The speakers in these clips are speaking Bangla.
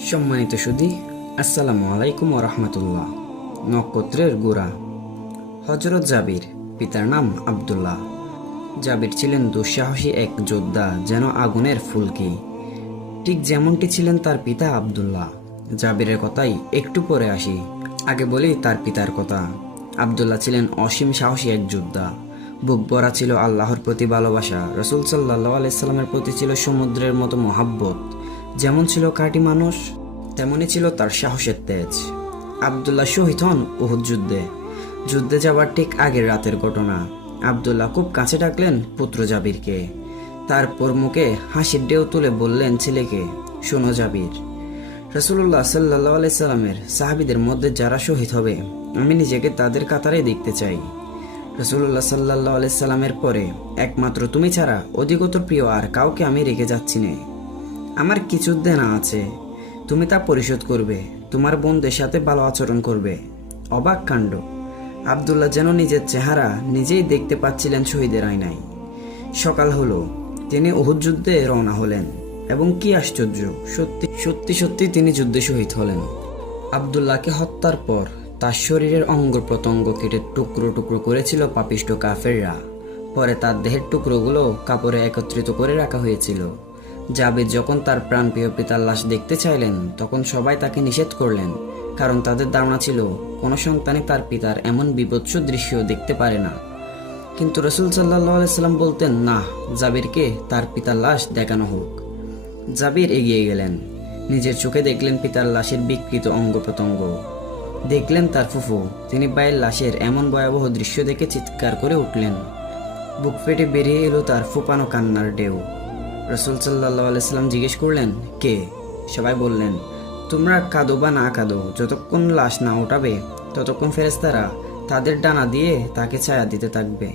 সম্মানিত সুদী, আসসালামু আলাইকুম রহমতুল্লাহ। নক্ষত্রের গোড়া। হজরত জাবির, পিতার নাম আব্দুল্লাহ। জাবির ছিলেন দুঃসাহসী এক যোদ্ধা, যেন আগুনের ফুলকি। ঠিক যেমনটি ছিলেন তার পিতা আব্দুল্লাহ। জাবিরের কথাই একটু পরে আসি। আগে বলি তার পিতার কথা। আব্দুল্লাহ ছিলেন অসীম সাহসী এক যোদ্ধা। বুক ভরা ছিল আল্লাহর প্রতি ভালোবাসা। রসুল সাল্লাহ আলাইসাল্লামের প্রতি ছিল সমুদ্রের মতো মহাব্বত। যেমন ছিল কাটি মানুষ, তেমনই ছিল তার সাহসের তেজ। আবদুল্লাহ শহীদ হন উহুদ যুদ্ধে। যুদ্ধে যাবার ঠিক আগের রাতের ঘটনা। আবদুল্লাহ খুব কাছে ডাকলেন পুত্র জাবিরকে। তারপর মুখে হাসির ঢেউ তুলে বললেন ছেলেকে, শোনো জাবির। রসুল্লাহ সাল্লাহ আলাইসাল্লামের সাহাবিদের মধ্যে যারা শহীদ হবে, আমি নিজেকে তাদের কাতারে দেখতে চাই। রসুল্লাহ সাল্লাহ আলাইসাল্লামের পরে একমাত্র তুমি ছাড়া অধিকতর প্রিয় আর কাউকে আমি রেখে যাচ্ছি না। আমার কিছু দেনা আছে। তুমি তা পরিশোধ করবে। তোমার বোনদের সাথে ভালো আচরণ করবে। অবাক কাণ্ড। আবদুল্লাহ যেন নিজের চেহারা নিজেই দেখতে পাচ্ছিলেন শহীদের আয়নায়। সকাল হলো। তিনি উহুদ যুদ্ধে রওনা হলেন এবং কি আশ্চর্য, সত্যি সত্যি সত্যি তিনি যুদ্ধে শহীদ হলেন। আবদুল্লাহকে হত্যার পর তার শরীরের অঙ্গ প্রত্যঙ্গ কেটে টুকরো টুকরো করেছিল পাপিষ্ট কাফেররা। পরে তার দেহের টুকরোগুলো কাপড়ে একত্রিত করে রাখা হয়েছিল। জাবেদ যখন তার প্রাণপ্রিয় পিতার লাশ দেখতে চাইলেন, তখন সবাই তাকে নিষেধ করলেন, কারণ তাদের ধারণা ছিল, কোনো সন্তানই তার পিতার এমন বিভৎস দৃশ্য দেখতে পারে না। কিন্তু রসুল সাল্লাহ বলতেন, না, জাবিরকে তার পিতার লাশ দেখানো হোক। জাবির এগিয়ে গেলেন। নিজের চোখে দেখলেন পিতার লাশের বিকৃত অঙ্গ প্রত্যঙ্গ দেখলেন তার ফুফু, তিনি বাইয়ের লাশের এমন ভয়াবহ দৃশ্য দেখে চিৎকার করে উঠলেন। বুক ফেটে বেরিয়ে এলো তার ফুপানো কান্নার ঢেউ। রসুল সাল্লাহ আলাইসাল্লাম জিজ্ঞেস করলেন, কে? সবাই বললেন, তোমরা কাঁদো বা না কাঁদো, যতক্ষণ লাশ না ওঠাবে, ততক্ষণ ফেরেস্তারা তাদের ডানা দিয়ে তাকে ছায়া দিতে থাকবে।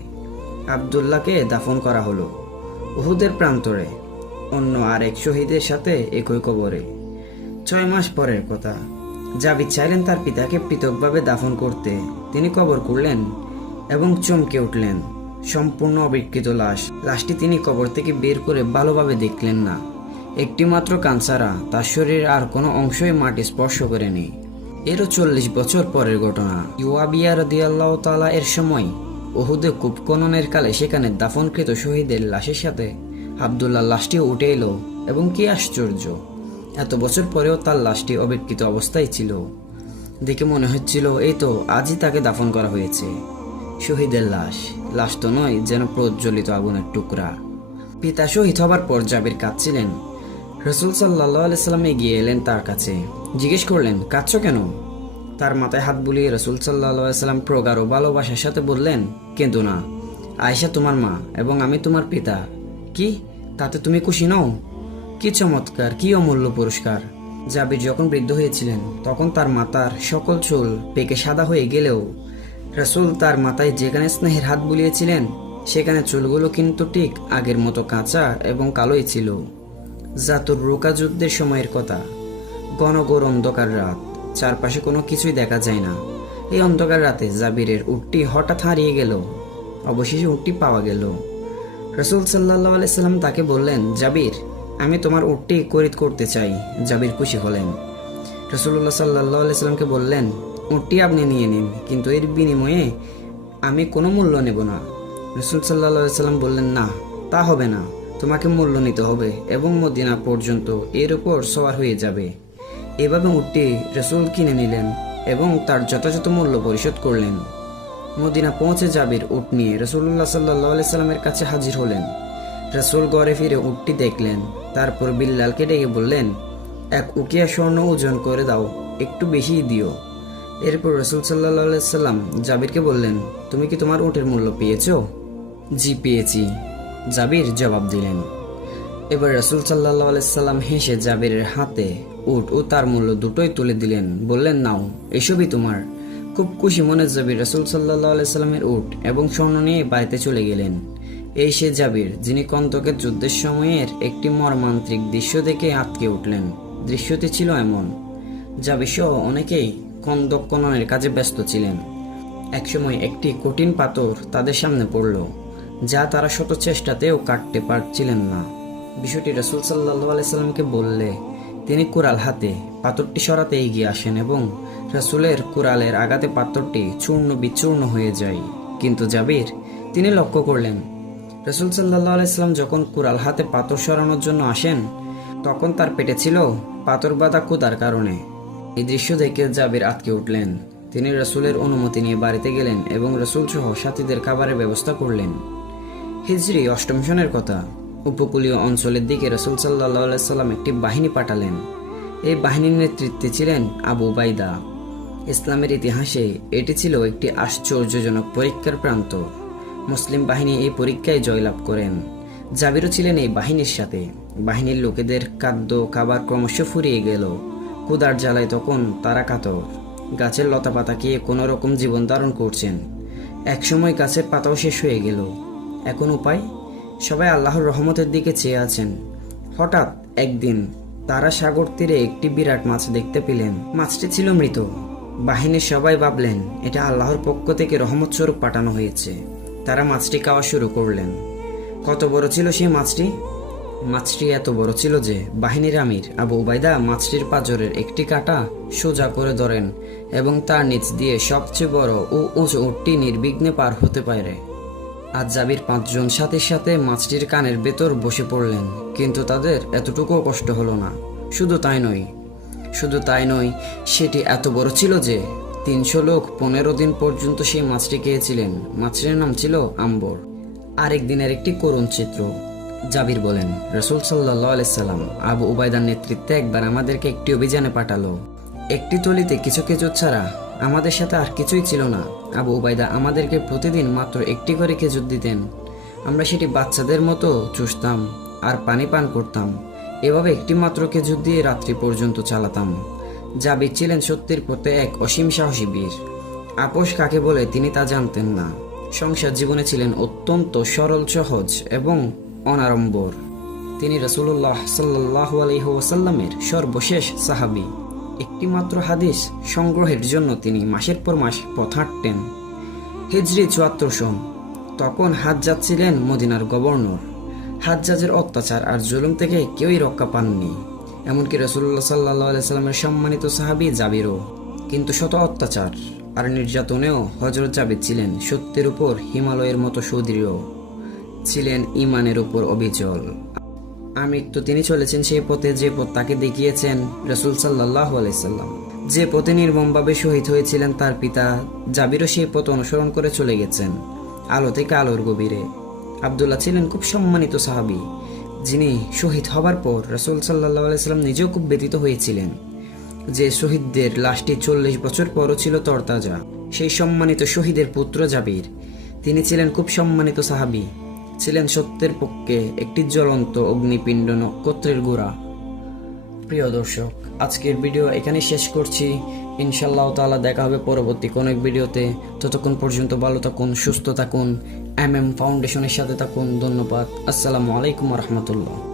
আবদুল্লাহকে দাফন করা হলো উহুদের প্রান্তরে, অন্য আরেক শহীদের সাথে একই কবরে। ছয় মাস পরের কথা, জাবিদ চাইলেন তার পিতাকে পৃথকভাবে দাফন করতে। তিনি কবর করলেন এবং চমকে উঠলেন। সম্পূর্ণ অবিকৃত লাশ। লাশটি তিনি কবর থেকে বের করে ভালোভাবে দেখলেন না। একটি মাত্র কানসারা, তার শরীরের আর কোনো অংশই মাটি স্পর্শ করেনি। এরও চল্লিশ বছর পরের ঘটনা। ইউয়াবিয়া রদিয়াল্লাহ তালা এর সময় ওহুদে কূপকননের কালে সেখানে দাফনকৃত শহীদের লাশের সাথে আবদুল্লাহ লাশটিও উঠে এলো এবং কি আশ্চর্য, এত বছর পরেও তার লাশটি অবিকৃত অবস্থায় ছিল। দেখে মনে হচ্ছিল, এই তো, আজই তাকে দাফন করা হয়েছে। শহীদের লাশ। লাশ তো নয়, যেন প্রজ্বলিত আগুনের টুকরা। পিতা শহীদ হবার পর জাবির কাঁদছিলেন। রসুল সাল্লাহ আলাইসাল্লাম এগিয়ে এলেন তার কাছে। জিজ্ঞেস করলেন, কাঁদছ কেন? তার মাথায় হাত বুলিয়ে রসুল সাল্লাহ প্রগাঢ় ভালোবাসার সাথে বললেন কিন্তু না। আয়সা তোমার মা এবং আমি তোমার পিতা। কি? তাতে তুমি খুশি নও? কি চমৎকার, কি অমূল্য পুরস্কার। জাবির যখন বৃদ্ধ হয়েছিলেন, তখন তার মাতার সকল চুল পেকে সাদা হয়ে গেলেও রসুল তার মাথায় যেখানে স্নেহের হাত বুলিয়েছিলেন, সেখানে চুলগুলো কিন্তু ঠিক আগের মতো কাঁচা এবং কালোই ছিল। জাতুর রোকা যুদ্ধের সময়ের কথা। ঘনঘোর অন্ধকার রাত। চারপাশে কোনো কিছুই দেখা যায় না। এই অন্ধকার রাতে জাবিরের উটটি হঠাৎ হারিয়ে গেল। অবশেষে উটটি পাওয়া গেল। রসুল সাল্লাহ আলাইসাল্লাম তাকে বললেন, জাবির, আমি তোমার উটটি করিত করতে চাই। জাবির খুশি হলেন। রসুল্লাহ সাল্লাহ আলাইসাল্লামকে বললেন উটটি আপনি নিয়ে নিন, কিন্তু এর বিনিময়ে আমি কোনো মূল্য নেব না। রসুল সাল্লাহ সাল্লাম বললেন, না, তা হবে না। তোমাকে মূল্য নিতে হবে এবং মদিনা পর্যন্ত এর উপর সওয়ার হয়ে যাবে। এভাবে উটটি রসুল কিনে নিলেন এবং তার যথাযথ মূল্য পরিশোধ করলেন। মদিনা পৌঁছে জাবির উট নিয়ে রসুল্লাহ সাল্লাহ সাল্লামের কাছে হাজির হলেন। রসুল গড়ে ফিরে উটটি দেখলেন, তারপর বিল্লালকে ডেকে বললেন, এক উকিয়া স্বর্ণ ওজন করে দাও, একটু বেশিই দিও। এরপর রসুল সাল্লাহ সাল্লাম জাবিরকে বললেন, তুমি কি তোমার উটের মূল্য পেয়েছ? জি, পেয়েছি। জাবির জবাব দিলেন। এবার রসুল সাল্লাহ সাল্লাম হেসে জাবিরের হাতে উট ও তার মূল্য দুটোই তুলে দিলেন। বললেন, নাও, এসবই তোমার। খুব খুশি মনে জাবির রসুল সাল্লাহ সাল্লামের উট এবং স্বর্ণ নিয়ে বাড়িতে চলে গেলেন। এই সে জাবির, যিনি কন্তকের যুদ্ধের সময়ের একটি মর্মান্ত্রিক দৃশ্য দেখে আটকে উঠলেন। দৃশ্যটি ছিল এমন। জাবির সহ অনেকেই কন্দক খননের কাজে ব্যস্ত ছিলেন। একসময় একটি কঠিন পাথর তাদের সামনে পড়ল, যা তারা শত চেষ্টাতেও কাটতে পারছিলেন না। বিষয়টি রসুল সাল্লাহ আলাইসাল্লামকে বললে, তিনি কুড়াল হাতে পাথরটি সরাতে এগিয়ে আসেন এবং রাসূলের কুড়ালের আঘাতে পাথরটি চূর্ণ বিচূর্ণ হয়ে যায়। কিন্তু জাবির, তিনি লক্ষ্য করলেন, রসুল সাল্লাহ আলাইসলাম যখন কুড়াল হাতে পাথর সরানোর জন্য আসেন, তখন তার পেটে ছিল পাথর বাঁধা কুদার কারণে। এই দৃশ্য দেখে জাবির আটকে উঠলেন। তিনি রসুলের অনুমতি নিয়ে বাড়িতে গেলেন এবং রসুল সহ সাথীদের খাবারের ব্যবস্থা করলেন। হিজরি অষ্টম সনের কথা। উপকূলীয় অঞ্চলের দিকে রসুল সাল্লাম একটি বাহিনী পাঠালেন। এই বাহিনীর নেতৃত্বে ছিলেন আবু বাইদা ইসলামের ইতিহাসে এটি ছিল একটি আশ্চর্যজনক পরীক্ষার প্রান্ত। মুসলিম বাহিনী এই পরীক্ষায় জয়লাভ করেন। জাবিরও ছিলেন এই বাহিনীর সাথে। বাহিনীর লোকেদের খাদ্য খাবার ক্রমশ ফুরিয়ে গেল। কুদার জ্বালায় তখন তারা কাতর। গাছের লতাপাতা খেয়ে কোনো রকম জীবন ধারণ করছেন। একসময় গাছের পাতাও শেষ হয়ে গেল। এখন উপায়? সবাই আল্লাহর রহমতের দিকে চেয়ে আছেন। হঠাৎ একদিন তারা সাগর তীরে একটি বিরাট মাছ দেখতে পেলেন। মাছটি ছিল মৃত। বাহিনীর সবাই ভাবলেন, এটা আল্লাহর পক্ষ থেকে রহমত স্বরূপ পাঠানো হয়েছে। তারা মাছটি খাওয়া শুরু করলেন। কত বড় ছিল সেই মাছটি? মাছটি এত বড় ছিল যে বাহিনীর আমির আবু উবাইদা মাছটির পাজরের একটি কাটা সোজা করে ধরেন এবং তার নিচ দিয়ে সবচেয়ে বড় ও উঁচু উটটি নির্বিঘ্নে পার হতে পারে। আজ জাবির পাঁচজন সাথীর সাথে মাছটির কানের ভেতর বসে পড়লেন, কিন্তু তাদের এতটুকুও কষ্ট হলো না। শুধু তাই নয়, শুধু তাই নয়, সেটি এত বড় ছিল যে তিনশো লোক পনেরো দিন পর্যন্ত সেই মাছটি খেয়েছিলেন। মাছটির নাম ছিল আম্বর। আরেক দিনের একটি করুণ চিত্র। জাবির বলেন, রসুল আলাইসাল্লাম আবু উবায়দার নেতৃত্বে একবার আমাদেরকে একটি অভিযানে পাঠালো। একটি তলিতে কিছু খেজুর ছাড়া আমাদের সাথে আর কিছুই ছিল না। আবু উবাইদা আমাদেরকে প্রতিদিন মাত্র একটি করে খেজুর দিতেন। আমরা সেটি বাচ্চাদের মতো চুষতাম আর পানি পান করতাম। এভাবে একটি মাত্র খেজুর দিয়ে রাত্রি পর্যন্ত চালাতাম। জাবির ছিলেন সত্যির পথে এক অসীম সাহসী বীর। আপোষ কাকে বলে তিনি তা জানতেন না। সংসার জীবনে ছিলেন অত্যন্ত সরল, সহজ এবং অনাড়ম্বর। তিনি রসুল্লাহ সাল্লাহ আলহিহাসাল্লামের সর্বশেষ সাহাবি। একটি মাত্র হাদিস সংগ্রহের জন্য তিনি মাসের পর মাস পথ হাঁটতেন। হিজরি চুয়াত্তর সন। তখন হাজ্জাজ ছিলেন মদিনার গভর্নর। হাজ্জাজের অত্যাচার আর জুলুম থেকে কেউই রক্ষা পাননি। এমনকি রসুল্লাহ সাল্লাহ সাল্লামের সম্মানিত সাহাবি জাবিরও। কিন্তু শত অত্যাচার আর নির্যাতনেও হজরত জাবির ছিলেন সত্যের উপর হিমালয়ের মতো সুদৃঢ়। ছিলেন ইমানের উপর অবিচল। আমৃত্যু তিনি চলেছেন সেই পথে যে পথ তাকে দেখিয়েছেন রসুল সাল্লাহ আলাইসাল্লাম যে পথে নির্মমভাবে শহীদ হয়েছিলেন তার পিতা জাবিরও সেই পথ অনুসরণ করে চলে গেছেন আলো থেকে আলোর গভীরে। আবদুল্লাহ ছিলেন খুব সম্মানিত সাহাবি, যিনি শহীদ হবার পর রসুল সাল্লাহ আলাইসাল্লাম নিজেও খুব ব্যতীত হয়েছিলেন। যে শহীদদের লাশটি চল্লিশ বছর পরও ছিল তরতাজা, সেই সম্মানিত শহীদের পুত্র জাবির। তিনি ছিলেন খুব সম্মানিত সাহাবি ছিলেন সত্যের পক্ষে একটি জ্বলন্ত অগ্নিপিণ্ড নক্ষত্রের গোড়া। প্রিয় দর্শক, আজকের ভিডিও এখানে শেষ করছি। ইনশাল্লাহ তালা দেখা হবে পরবর্তী কোনো এক ভিডিওতে। ততক্ষণ পর্যন্ত ভালো থাকুন, সুস্থ থাকুন এম এম ফাউন্ডেশনের সাথে থাকুন। ধন্যবাদ। আসসালামু আলাইকুম রহমতুল্লাহ।